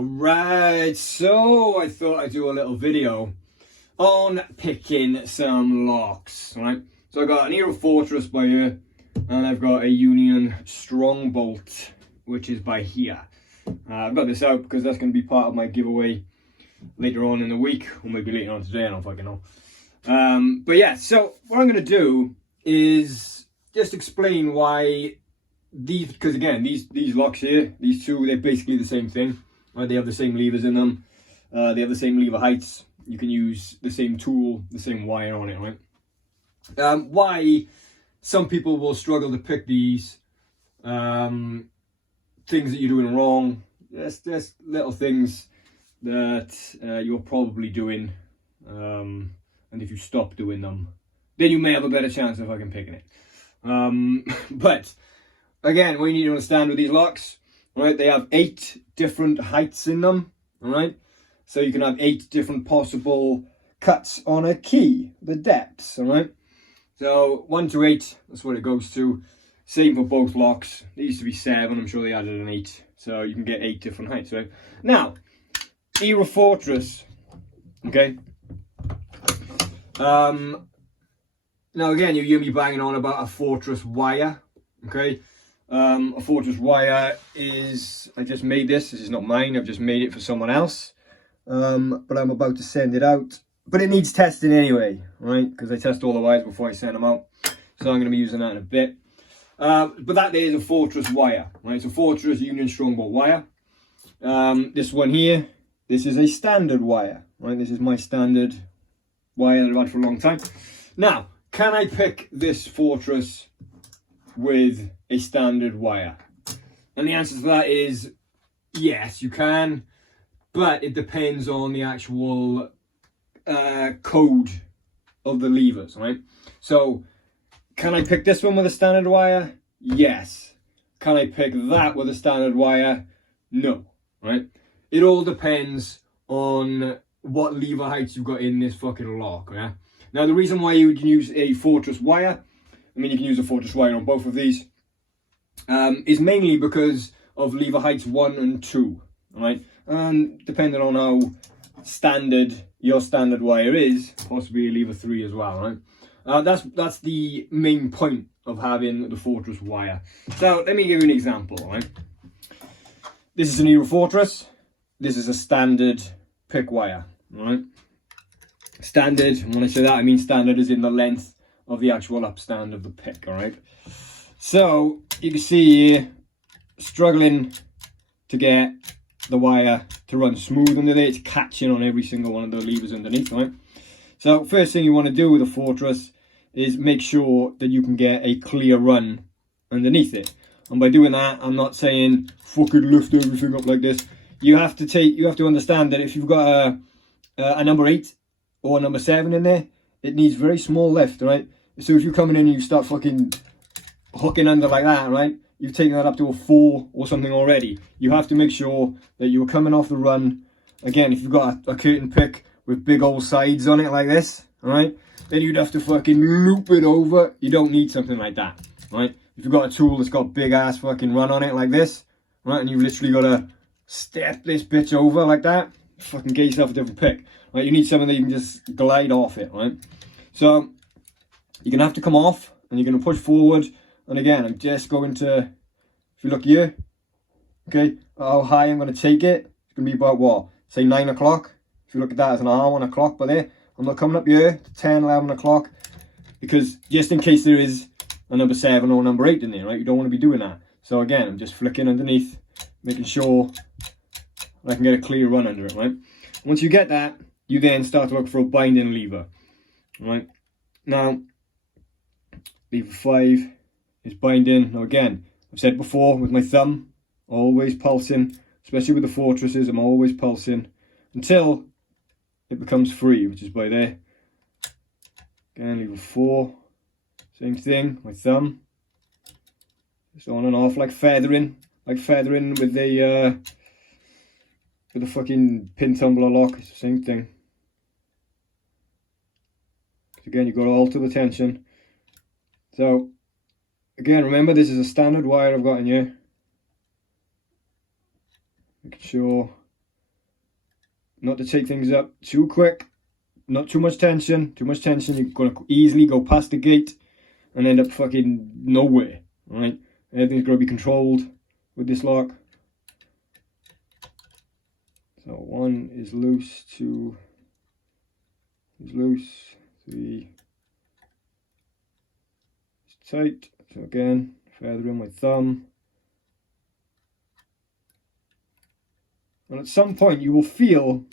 Alright, so I thought I'd do a little video on picking some locks, right? So I got an Hero Fortress by here, and I've got a Union Strongbolt, which is by here. I've got this out because that's going to be part of my giveaway later on in the week, or maybe later on today, I don't fucking know. But yeah, so what I'm going to do is just explain why these, because again, these locks here, these two, they're basically the same thing. Right, they have the same levers in them. They have the same lever heights. You can use the same tool, the same wire on it, right? Why some people will struggle to pick these things that you're doing wrong. There's little things that you're probably doing, and if you stop doing them, then you may have a better chance of fucking picking it. But again, what you need to understand with these locks, right, they have 8 different heights in them, all right? So you can have 8 different possible cuts on a key, the depths, all right? So 1 to 8, that's what it goes to. Same for both locks. They used to be 7, I'm sure they added an 8. So you can get 8 different heights, right? Now, Hero Fortress, okay? Now again, you hear me banging on about a Fortress wire, okay? A Fortress wire is, I just made this is not mine, I've just made it for someone else. But I'm about to send it out. But it needs testing anyway, right? Because I test all the wires before I send them out. So I'm going to be using that in a bit. But that there is a Fortress wire, right? It's a Fortress Union Strongbolt wire. This one here, this is a standard wire, right? This is my standard wire that I've had for a long time. Now, can I pick this Fortress with a standard wire? And the answer to that is yes, you can, but it depends on the actual code of the levers, right? So can I pick this one with a standard wire? Yes. Can I pick that with a standard wire? No, right? It all depends on what lever heights you've got in this fucking lock, yeah? Now the reason why you can use a Fortress wire, I mean you can use a Fortress wire on both of these, is mainly because of lever heights 1 and 2, right? And depending on how standard your standard wire is, possibly a lever 3 as well, right? That's the main point of having the Fortress wire. So let me give you an example, right? This is an Hero Fortress. This is a standard pick wire, right? Standard, and when I say that, I mean standard is in the length of the actual upstand of the pick, all right? So you can see here, struggling to get the wire to run smooth under there. It's catching on every single one of the levers underneath, right? So first thing you want to do with a Fortress is make sure that you can get a clear run underneath it. And by doing that, I'm not saying fucking lift everything up like this. You have to understand that if you've got a number 8 or a number 7 in there, it needs very small lift, right? So if you're coming in and you start fucking hooking under like that, right, you've taken that up to a 4 or something already. You have to make sure that you're coming off the run. Again, if you've got a curtain pick with big old sides on it like this, all right, then you'd have to fucking loop it over. You don't need something like that, right? If you've got a tool that's got big ass fucking run on it like this, right, and you've literally got to step this bitch over like that, fucking get yourself a different pick, right? You need something that you can just glide off it, right? So you're gonna have to come off and you're gonna push forward. And again, I'm just going to, if you look here, okay, how high I'm going to take it, it's going to be about what, say 9 o'clock. If you look at that as an arm on a clock by there, I'm not coming up here to 10, 11 o'clock, because just in case there is a number 7 or number 8 in there, right, you don't want to be doing that. So again, I'm just flicking underneath, making sure I can get a clear run under it, right? Once you get that, you then start to look for a binding lever, right? Now, lever 5 is binding. Now again, I've said before, with my thumb, always pulsing, especially with the Fortresses, I'm always pulsing until it becomes free, which is by there. Again, lever 4, same thing, my thumb, just on and off, like feathering with the fucking pin tumbler lock. It's the same thing. Again, you've got to alter the tension. So again, remember, this is a standard wire I've got in here. Making sure not to take things up too quick, not too much tension. Too much tension, you're going to easily go past the gate and end up fucking nowhere, right? Everything's got to be controlled with this lock. So 1 is loose, 2 is loose, 3 is tight. So again, feather in my thumb. And at some point you will feel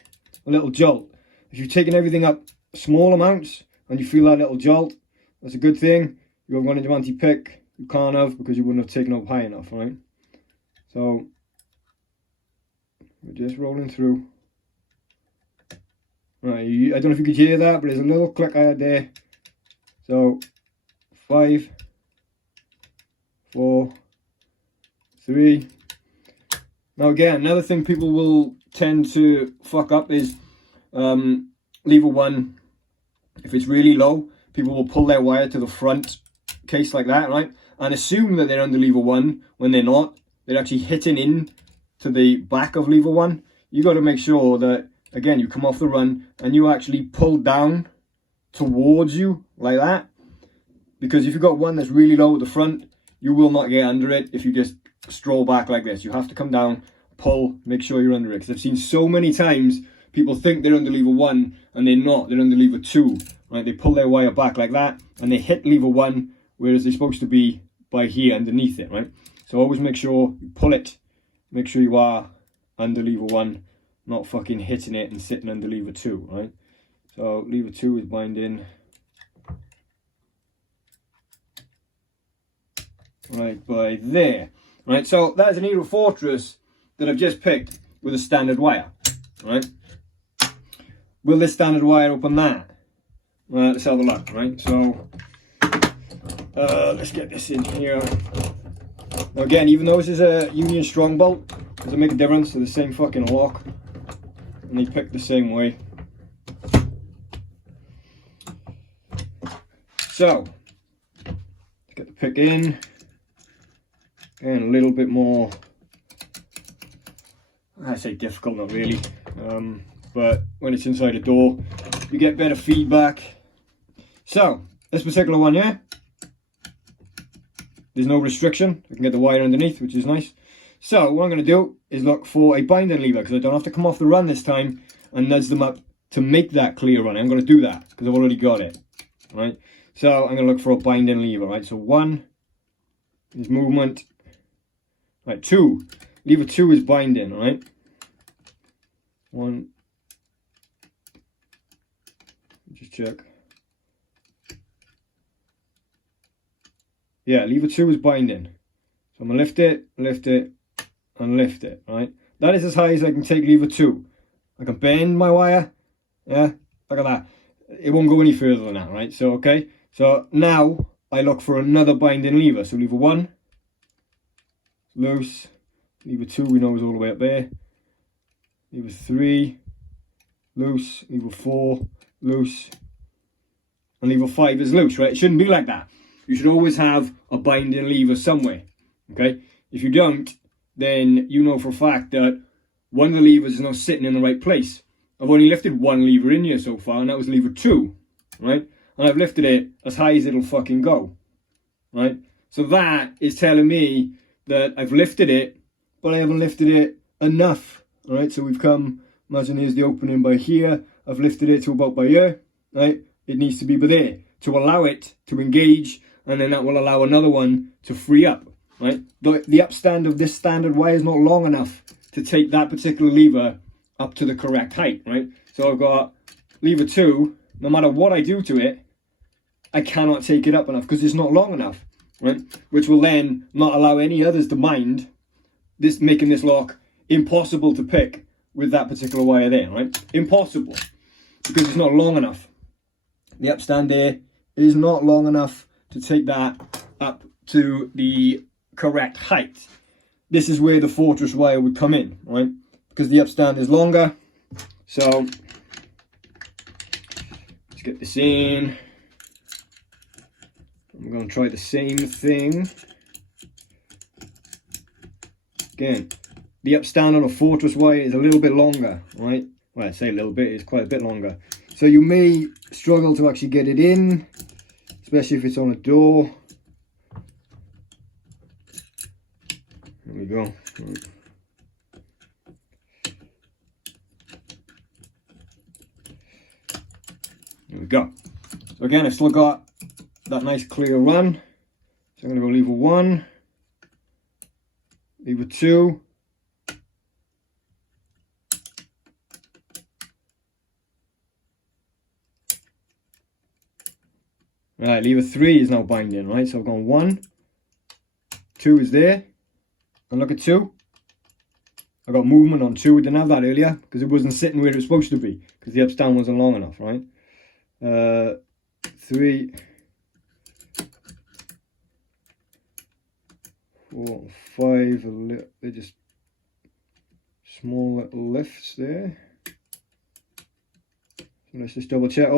a little jolt. If you've taken everything up small amounts and you feel that little jolt, that's a good thing. You have gone into anti-pick, you can't have because you wouldn't have taken up high enough, right? So we're just rolling through. Right, I don't know if you could hear that, but there's a little click I had there. So 5, 4, 3. Now again, another thing people will tend to fuck up is lever 1. If it's really low, people will pull their wire to the front case like that, right? And assume that they're under lever 1 when they're not. They're actually hitting in to the back of lever 1. You got to make sure that, again, you come off the run and you actually pull down towards you like that. Because if you've got one that's really low at the front, you will not get under it if you just stroll back like this. You have to come down, pull, make sure you're under it. Because I've seen so many times people think they're under lever 1 and they're not. They're under lever 2. Right? They pull their wire back like that and they hit lever 1, whereas they're supposed to be by here underneath it, right? So always make sure you pull it. Make sure you are under lever 1, not fucking hitting it and sitting under lever 2, right? So lever 2 is binding. Right by there. Right, so that's an Eero Fortress that I've just picked with a standard wire. Right? Will this standard wire open that? Right, let's have a look, right? So let's get this in here. Now again, even though this is a Union Strong bolt, doesn't make a difference. They're the same fucking lock, and they pick the same way. So let's get the pick in. Again, a little bit more, I say difficult, not really, but when it's inside a door, you get better feedback. So this particular one, yeah, there's no restriction. I can get the wire underneath, which is nice. So what I'm going to do is look for a binding lever, because I don't have to come off the run this time and nudge them up to make that clear run. I'm going to do that because I've already got it, right? So I'm going to look for a binding lever, right? So 1 is movement, right? 2, lever 2 is binding, right? 1, just check. Yeah, lever 2 is binding. So I'm going to lift it, and lift it, right? That is as high as I can take lever 2. I can bend my wire, yeah, look at that. It won't go any further than that, right? So, okay. So now I look for another binding lever. So lever 1, loose. Lever 2 we know is all the way up there. Lever 3, loose. Lever 4, loose. And lever 5 is loose, right? It shouldn't be like that. You should always have a binding lever somewhere, okay? If you don't, then you know for a fact that one of the levers is not sitting in the right place. I've only lifted one lever in here so far, and that was lever 2, right? And I've lifted it as high as it'll fucking go, right? So that is telling me that I've lifted it, but I haven't lifted it enough, all right? So we've come, imagine here's the opening by here. I've lifted it to about by here, right? It needs to be by there to allow it to engage, and then that will allow another one to free up, right? The upstand of this standard wire is not long enough to take that particular lever up to the correct height, right? So I've got lever 2, no matter what I do to it, I cannot take it up enough because it's not long enough, right? Which will then not allow any others to mind this, making this lock impossible to pick with that particular wire there, right? Impossible, because it's not long enough. The upstand there is not long enough to take that up to the correct height. This is where the Fortress wire would come in, right? Because the upstand is longer. So let's get this in. I'm going to try the same thing. Again, the upstand on a Fortress wire is a little bit longer, right? well, I say a little bit, it's quite a bit longer. So you may struggle to actually get it in, especially if it's on a door. There we go. There we go. So again, I've still got that nice clear run. So I'm going to go lever 1, lever 2. Right, lever 3 is now binding, right? So I've gone 1, 2 is there, and look at 2. I got movement on 2, I didn't have that earlier, because it wasn't sitting where it was supposed to be, because the up-stand wasn't long enough, right? 3, 4, 5, they're just small little lifts there. So let's just double check,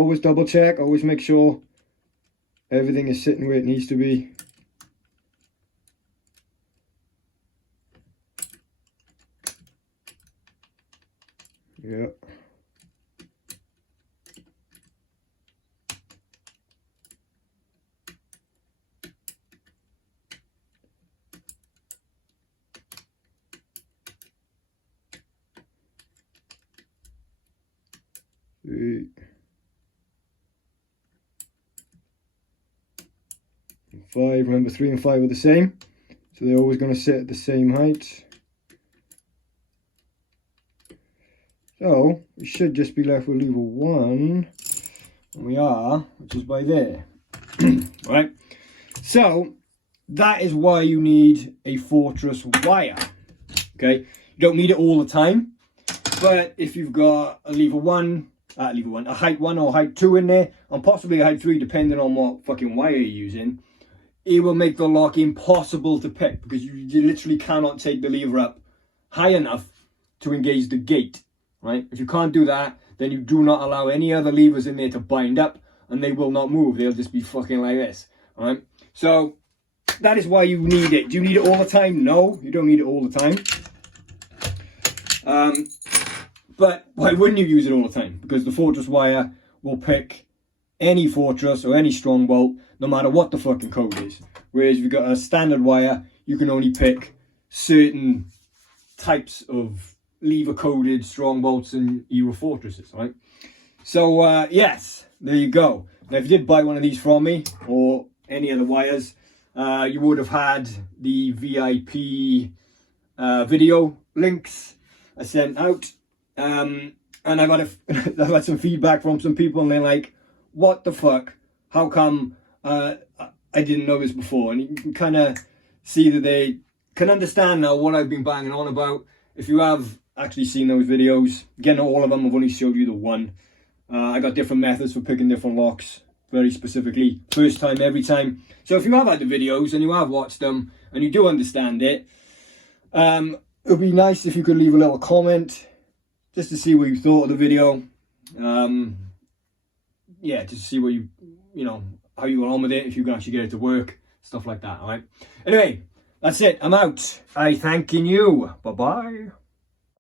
always make sure everything is sitting where it needs to be. Yeah. Three. 5, remember 3 and 5 are the same, so they're always going to sit at the same height. So we should just be left with lever 1, and we are, which is by there. Right, so that is why you need a Fortress wire. Okay, you don't need it all the time, but if you've got a lever 1, a height 1 or height 2 in there, and possibly a height 3 depending on what fucking wire you're using, it will make the lock impossible to pick, because you literally cannot take the lever up high enough to engage the gate, right? If you can't do that, then you do not allow any other levers in there to bind up, and they will not move. They'll just be fucking like this, all right? So that is why you need it. Do you need it all the time? No, you don't need it all the time. But why wouldn't you use it all the time? Because the Fortress wire will pick any Fortress or any strong bolt, no matter what the fucking code is. Whereas if you've got a standard wire, you can only pick certain types of lever coded strong bolts and Euro Fortresses, right? So yes, there you go. Now if you did buy one of these from me, or any other wires, you would have had the VIP video links I sent out. And I've had some feedback from some people, and they're like, what the fuck? How come I didn't know this before? And you can kind of see that they can understand now what I've been banging on about. If you have actually seen those videos, again, all of them, I've only showed you the one. I got different methods for picking different locks, very specifically, first time, every time. So if you have had the videos and you have watched them and you do understand it, it would be nice if you could leave a little comment just to see what you thought of the video. Yeah, just to see what you know, how you got on with it, if you can actually get it to work, stuff like that, all right? Anyway, that's it. I'm out. I thanking you. Bye-bye.